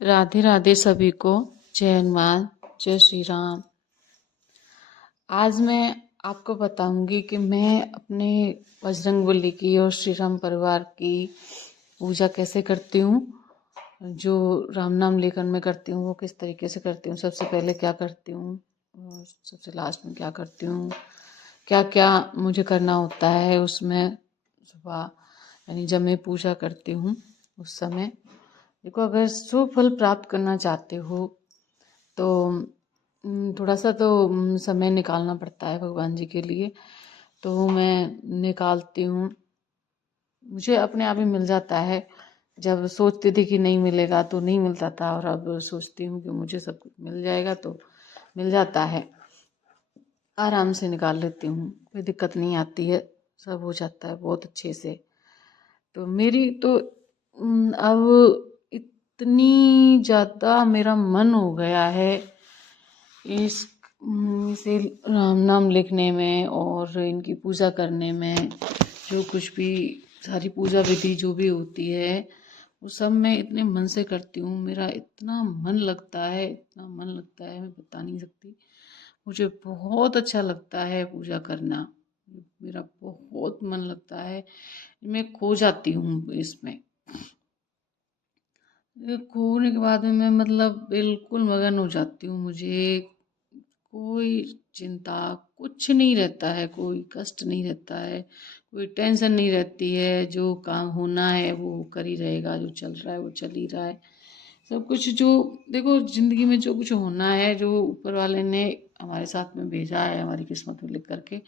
राधे राधे सभी को। जय हनुमान, जय श्री राम। आज मैं आपको बताऊंगी कि मैं अपने बजरंगबली की और श्री राम परिवार की पूजा कैसे करती हूँ। जो राम नाम लेकर मैं करती हूँ वो किस तरीके से करती हूँ, सबसे पहले क्या करती हूँ और सबसे लास्ट में क्या करती हूँ, क्या क्या मुझे करना होता है उसमें। सुबह यानी जब मैं पूजा करती हूँ उस समय देखो, अगर शुभ फल प्राप्त करना चाहते हो तो थोड़ा सा तो समय निकालना पड़ता है भगवान जी के लिए। तो मैं निकालती हूँ, मुझे अपने आप ही मिल जाता है। जब सोचती थी कि नहीं मिलेगा तो नहीं मिलता था, और अब सोचती हूँ कि मुझे सब कुछ मिल जाएगा तो मिल जाता है। आराम से निकाल लेती हूँ, कोई दिक्कत नहीं आती है, सब हो जाता है बहुत अच्छे से। तो मेरी तो अब इतनी ज़्यादा मेरा मन हो गया है इस इसे राम नाम लिखने में और इनकी पूजा करने में। जो कुछ भी सारी पूजा विधि जो भी होती है वो सब मैं इतने मन से करती हूँ। मेरा इतना मन लगता है, इतना मन लगता है, मैं बता नहीं सकती। मुझे बहुत अच्छा लगता है पूजा करना, मेरा बहुत मन लगता है। मैं खो जाती हूँ इसमें। ये खोने के बाद में मैं मतलब बिल्कुल मगन हो जाती हूँ। मुझे कोई चिंता कुछ नहीं रहता है, कोई कष्ट नहीं रहता है, कोई टेंशन नहीं रहती है। जो काम होना है वो कर ही रहेगा, जो चल रहा है वो चल ही रहा है। सब कुछ जो देखो जिंदगी में जो कुछ होना है, जो ऊपर वाले ने हमारे साथ में भेजा है हमारी किस्मत में लिख करके,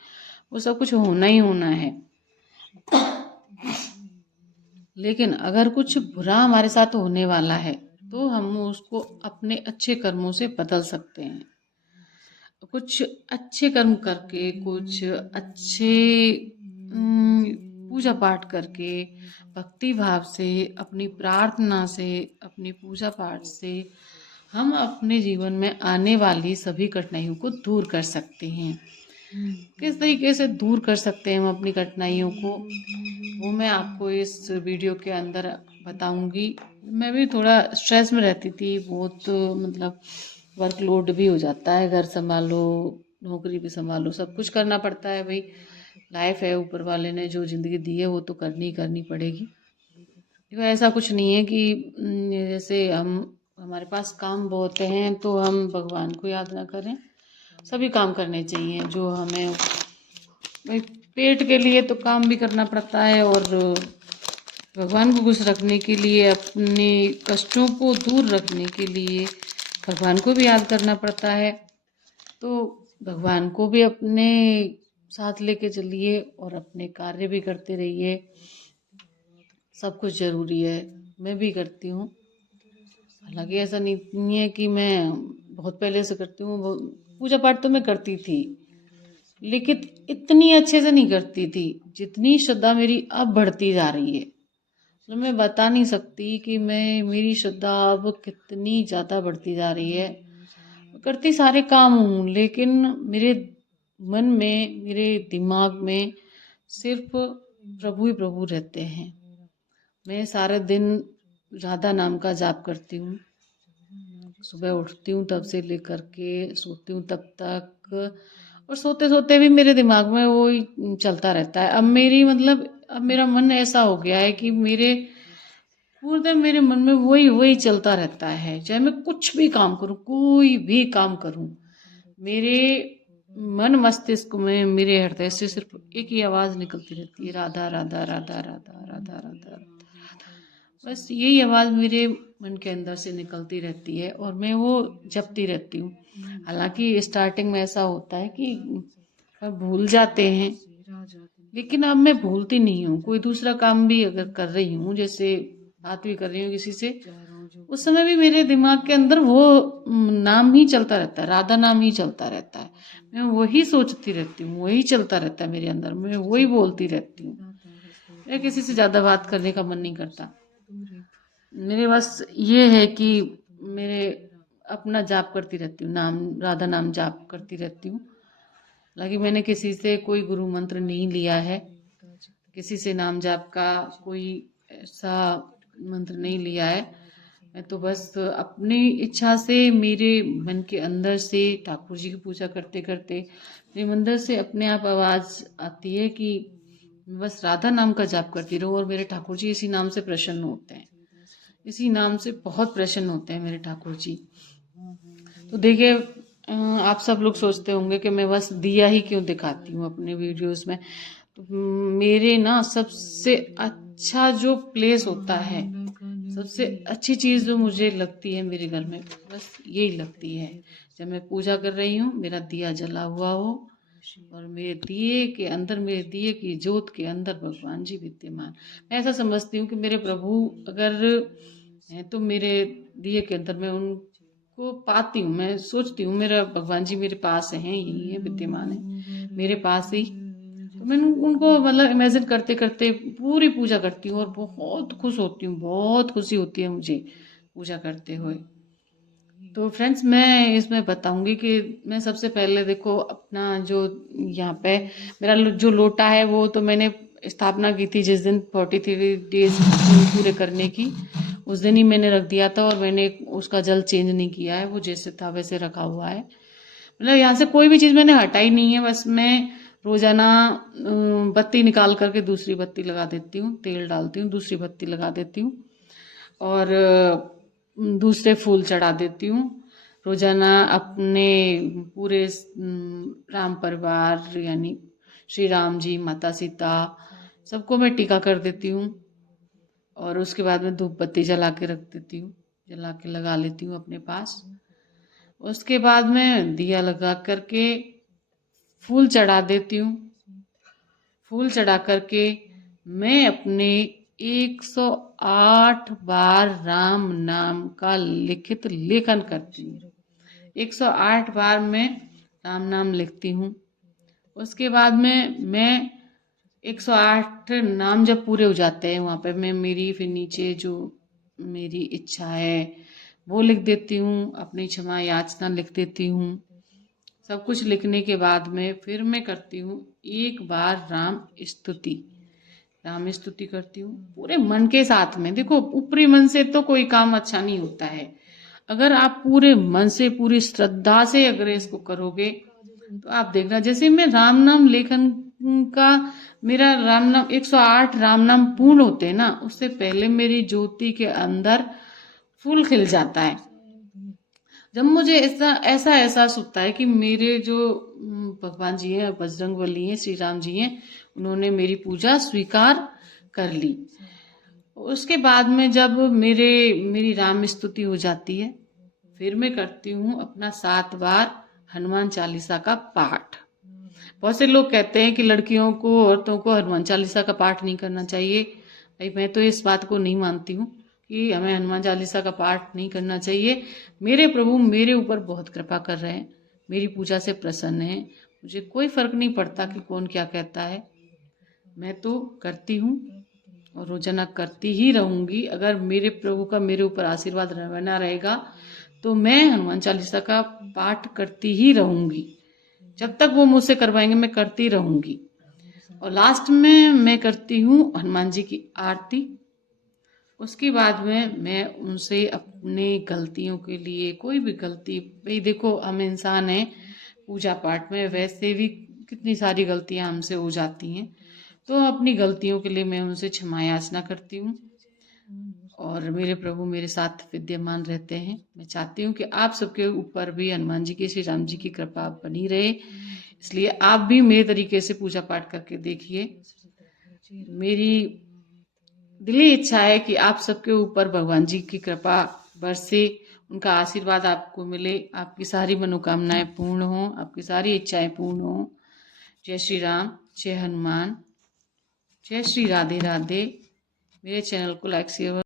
वो सब कुछ होना ही होना है। लेकिन अगर कुछ बुरा हमारे साथ होने वाला है तो हम उसको अपने अच्छे कर्मों से बदल सकते हैं। कुछ अच्छे कर्म करके, कुछ अच्छे पूजा पाठ करके, भक्ति भाव से, अपनी प्रार्थना से, अपनी पूजा पाठ से हम अपने जीवन में आने वाली सभी कठिनाइयों को दूर कर सकते हैं। किस तरीके से दूर कर सकते हैं हम अपनी कठिनाइयों को, वो मैं आपको इस वीडियो के अंदर बताऊंगी। मैं भी थोड़ा स्ट्रेस में रहती थी बहुत, मतलब वर्कलोड भी हो जाता है, घर संभालो, नौकरी भी संभालो, सब कुछ करना पड़ता है भाई। लाइफ है, ऊपर वाले ने जो ज़िंदगी दी है वो तो करनी ही करनी पड़ेगी। देखो ऐसा कुछ नहीं है कि जैसे हमारे पास काम बहुत हैं तो हम भगवान को याद ना करें। सभी काम करने चाहिए जो हमें, भाई पेट के लिए तो काम भी करना पड़ता है, और भगवान को खुश रखने के लिए, अपने कष्टों को दूर रखने के लिए भगवान को भी याद करना पड़ता है। तो भगवान को भी अपने साथ लेके चलिए और अपने कार्य भी करते रहिए। सब कुछ ज़रूरी है, मैं भी करती हूँ। हालांकि ऐसा नहीं है कि मैं बहुत पहले से करती हूँ, पूजा पाठ तो मैं करती थी लेकिन इतनी अच्छे से नहीं करती थी जितनी श्रद्धा मेरी अब बढ़ती जा रही है। तो मैं बता नहीं सकती कि मेरी श्रद्धा अब कितनी ज़्यादा बढ़ती जा रही है। मैं करती सारे काम हूँ लेकिन मेरे मन में, मेरे दिमाग में सिर्फ प्रभु ही प्रभु रहते हैं। मैं सारे दिन राधा नाम का जाप करती हूँ। सुबह उठती हूँ तब से लेकर के सोती हूँ तब तक, और सोते सोते भी मेरे दिमाग में वो ही चलता रहता है। अब मेरी मतलब अब मेरा मन ऐसा हो गया है कि मेरे पूरे दिन मेरे मन में वही वही चलता रहता है। चाहे मैं कुछ भी काम करूं, कोई भी काम करूं, मेरे मन मस्तिष्क में, मेरे हृदय से सिर्फ एक ही आवाज निकलती रहती है, राधा राधा राधा राधा राधा राधा। बस यही आवाज मेरे मन के अंदर से निकलती रहती है और मैं वो जपती रहती हूँ। हालांकि स्टार्टिंग में ऐसा होता है कि अब भूल जाते हैं, लेकिन अब मैं भूलती नहीं हूँ। कोई दूसरा काम भी अगर कर रही हूँ, जैसे बात भी कर रही हूँ किसी से, उस समय भी मेरे दिमाग के अंदर वो नाम ही चलता रहता है, राधा नाम ही चलता रहता है। मैं वही सोचती रहती हूँ, वही चलता रहता है मेरे अंदर, मैं वही बोलती रहती हूँ। मेरा किसी से ज्यादा बात करने का मन नहीं करता। मेरे बस ये है कि मेरे अपना जाप करती रहती हूँ, नाम राधा नाम जाप करती रहती हूँ। हालांकि मैंने किसी से कोई गुरु मंत्र नहीं लिया है, किसी से नाम जाप का कोई ऐसा मंत्र नहीं लिया है। मैं तो बस अपनी इच्छा से, मेरे मन के अंदर से ठाकुर जी की पूजा करते करते मेरे अंदर से अपने आप आवाज़ आती है कि मैं बस राधा नाम का जाप करती रहूं, और मेरे ठाकुर जी इसी नाम से प्रसन्न होते हैं। इसी नाम से बहुत प्रसन्न होते हैं मेरे ठाकुर जी। तो देखिए, आप सब लोग सोचते होंगे कि मैं बस दिया ही क्यों दिखाती हूँ अपने वीडियोस में। तो मेरे ना सबसे अच्छा जो प्लेस होता है, सबसे अच्छी चीज़ जो मुझे लगती है मेरे घर में, बस यही लगती है, जब मैं पूजा कर रही हूँ, मेरा दिया जला हुआ हो और मेरे दिए के अंदर, मेरे दिए की जोत के अंदर भगवान जी विद्यमान। मैं ऐसा समझती हूँ कि मेरे प्रभु अगर हैं तो मेरे दिए के अंदर मैं उनको पाती हूँ। मैं सोचती हूँ मेरा भगवान जी मेरे पास हैं, यही है, विद्यमान है मेरे पास ही। तो मैं उनको मतलब इमेजिन करते करते पूरी पूजा करती हूँ और बहुत खुश होती हूँ, बहुत खुशी होती है मुझे पूजा करते हुए। तो फ्रेंड्स, मैं इसमें बताऊंगी कि मैं सबसे पहले देखो अपना जो यहाँ पे मेरा जो लोटा है, वो तो मैंने स्थापना की थी जिस दिन 43 डेज पूरे करने की, उस दिन ही मैंने रख दिया था, और मैंने उसका जल चेंज नहीं किया है, वो जैसे था वैसे रखा हुआ है। मतलब यहाँ से कोई भी चीज़ मैंने हटाई नहीं है, बस मैं रोजाना बत्ती निकाल करके दूसरी बत्ती लगा देती हूँ, तेल डालती हूँ, दूसरी बत्ती लगा देती हूँ, और दूसरे फूल चढ़ा देती हूँ। रोजाना अपने पूरे राम परिवार यानी श्री राम जी, माता सीता, सबको मैं टीका कर देती हूँ, और उसके बाद में धूप बत्ती जला के रख देती हूँ, जला के लगा लेती हूँ अपने पास। उसके बाद में दिया लगा करके फूल चढ़ा देती हूँ। फूल चढ़ा करके मैं अपने 108 बार राम नाम का लिखित लेखन करती हूँ। 108 बार मैं राम नाम लिखती हूँ। उसके बाद में मैं 108 नाम जब पूरे हो जाते हैं, वहाँ पे मैं मेरी फिर नीचे जो मेरी इच्छा है वो लिख देती हूँ, अपनी क्षमा याचना लिख देती हूँ। सब कुछ लिखने के बाद में फिर मैं करती हूँ एक बार राम स्तुति। राम स्तुति करती हूँ पूरे मन के साथ में। देखो, ऊपरी मन से तो कोई काम अच्छा नहीं होता है। अगर आप पूरे मन से, पूरी श्रद्धा से अगर इसको करोगे तो आप देखना, जैसे मैं राम नाम लेखन का, मेरा राम नाम 108 राम नाम पूर्ण होते हैं ना, उससे पहले मेरी ज्योति के अंदर फूल खिल जाता है। जब मुझे ऐसा ऐसा एहसास होता है कि मेरे जो भगवान जी हैं, बजरंग बली हैं, श्री राम जी हैं, उन्होंने मेरी पूजा स्वीकार कर ली। उसके बाद में जब मेरी राम स्तुति हो जाती है, फिर मैं करती हूँ अपना 7 बार हनुमान चालीसा का पाठ। बहुत से लोग कहते हैं कि लड़कियों को, औरतों को हनुमान चालीसा का पाठ नहीं करना चाहिए। भाई, मैं तो इस बात को नहीं मानती हूँ कि हमें हनुमान चालीसा का पाठ नहीं करना चाहिए। मेरे प्रभु मेरे ऊपर बहुत कृपा कर रहे हैं, मेरी पूजा से प्रसन्न हैं। मुझे कोई फर्क नहीं पड़ता कि कौन क्या कहता है, मैं तो करती हूँ और रोजाना करती ही रहूंगी। अगर मेरे प्रभु का मेरे ऊपर आशीर्वाद बना रहेगा तो मैं हनुमान चालीसा का पाठ करती ही रहूंगी। जब तक वो मुझसे करवाएंगे मैं करती रहूंगी। और लास्ट में मैं करती हूँ हनुमान जी की आरती। उसके बाद में मैं उनसे अपने गलतियों के लिए, कोई भी गलती, भाई देखो हम इंसान हैं, पूजा पाठ में वैसे भी कितनी सारी गलतियां हमसे हो जाती हैं, तो अपनी गलतियों के लिए मैं उनसे क्षमा याचना करती हूँ। और मेरे प्रभु मेरे साथ विद्यमान रहते हैं। मैं चाहती हूँ कि आप सबके ऊपर भी हनुमान जी की, श्री राम जी की कृपा बनी रहे, इसलिए आप भी मेरे तरीके से पूजा पाठ करके देखिए। मेरी दिली इच्छा है कि आप सबके ऊपर भगवान जी की कृपा बरसे, उनका आशीर्वाद आपको मिले, आपकी सारी मनोकामनाएं पूर्ण हो, आपकी सारी इच्छाएं पूर्ण हो। जय श्री राम, जय हनुमान, जय श्री राधे राधे। मेरे चैनल को लाइक शेयर